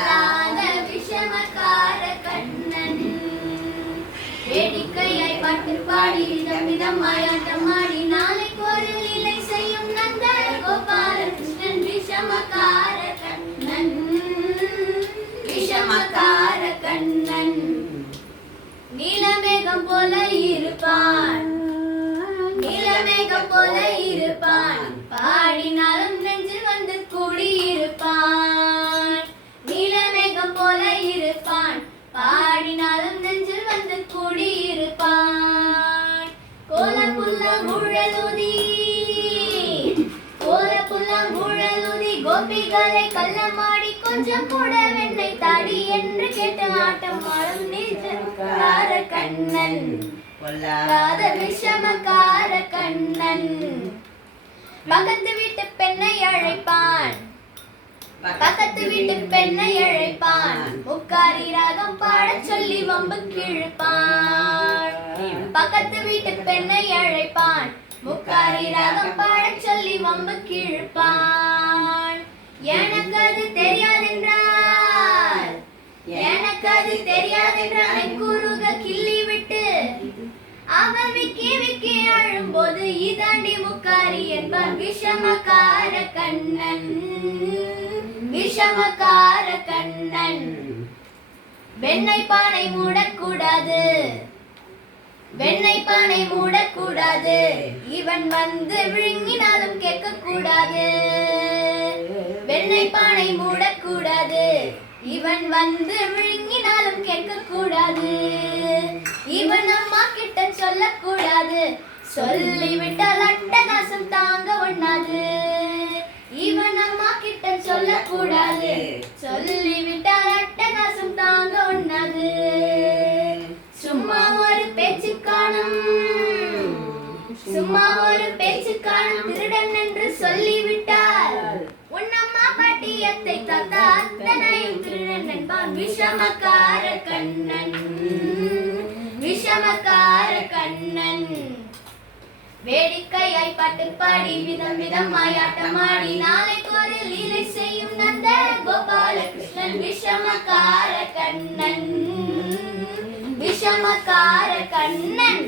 பொல்லாத விஷமக்கார கண்ணன். வேடிக்கையாய் பாட்டு பாடி விதவிதமாய் ஆட்டமாடி நாளைக்கு ஒரு லீலை செய்யும் நந்த கோபாலகிருஷ்ணன். விஷமக்கார கண்ணன், விஷமக்கார கண்ணன். நீலமேகம் போல இருப்பான், நீலமேகம் போல இருப்பான், பாடினாலும் நெஞ்சில் வந்து கூடியிருப்பான். நீலமேகம் போல இருப்பான், பாடினாலும் நெஞ்சில் வந்து கூடியிருப்பான். கோலப்புல்லாங்குழலுதி, கோலப்புல்லாங்குழலுதி, கோபிகளை கள்ளமாடி கொஞ்சம் கூட வெண்ணை தாடி என்று கேட்டு ஆட்டம் ஆடும் நீச்சமக்கார கண்ணன். பொல்லாத விஷமக்கார கண்ணன். பக்கத்து வீட்டு பெண்ணை அழைப்பான், பக்கத்து வீட்டு பெண்ணை அழைப்பான், முக்காரி ராகம் பாடச் சொல்லி வம்புக்கு இழுப்பான். பக்கத்து வீட்டு பெண்ணை அழைப்பான், முக்காரி ராகம் பாடச் சொல்லி வம்புக்கு இழுப்பான். எனக்கு அது தெரியாதென்றால், எனக்கு அது தெரியாதென்றால் குறுக கிள்ளி விட்டு அவன் விக்கி விக்கி அழும்போது இதாண்டி முக்காரி என்பான். விஷமக்கார கண்ணன், விஷமக்கார கண்ணன். வெண்ணெய் பானை மூடக்கூடாது, வெண்ணெய் பானை மூடக்கூடாது, இவன் வந்து விழுங்கினாலும் கேட்க கூடாது. வெண்ணெய் பானை மூடக்கூடாது, இவன் வந்து விழுங்கினாலும் கேட்க கூடாது. இவன் அம்மா கிட்ட சொல்லக்கூடாது, சொல்லிவிட்டால் அட்டகாசம் தாங்க ஒண்ணாது. இவன் அம்மா கிட்ட சொல்லக்கூடாது, சொல்லிவிட்டால் அட்டகாசம் தாங்க ஒண்ணாது. சும்மா ஒரு பேச்சு காணும், சும்மா ஒரு பேச்சு காணும், திருடன் என்று சொல்லிவிட்டால் உன்னம்மா பாட்டியத்தை தாத்தா அத்தனையும் திருடன் என்பான். விஷமக்கார கண்ணன், விஷமக்கார கண்ணன். வேடிக்கையாய் பாட்டு பாடி விதம் விதமாய் ஆட்டமாடி நாளைக்கு ஒரு லீலை செய்யும் நந்த கோபாலகிருஷ்ணன். விஷமக்கார கண்ணன், விஷமக்கார கண்ணன்.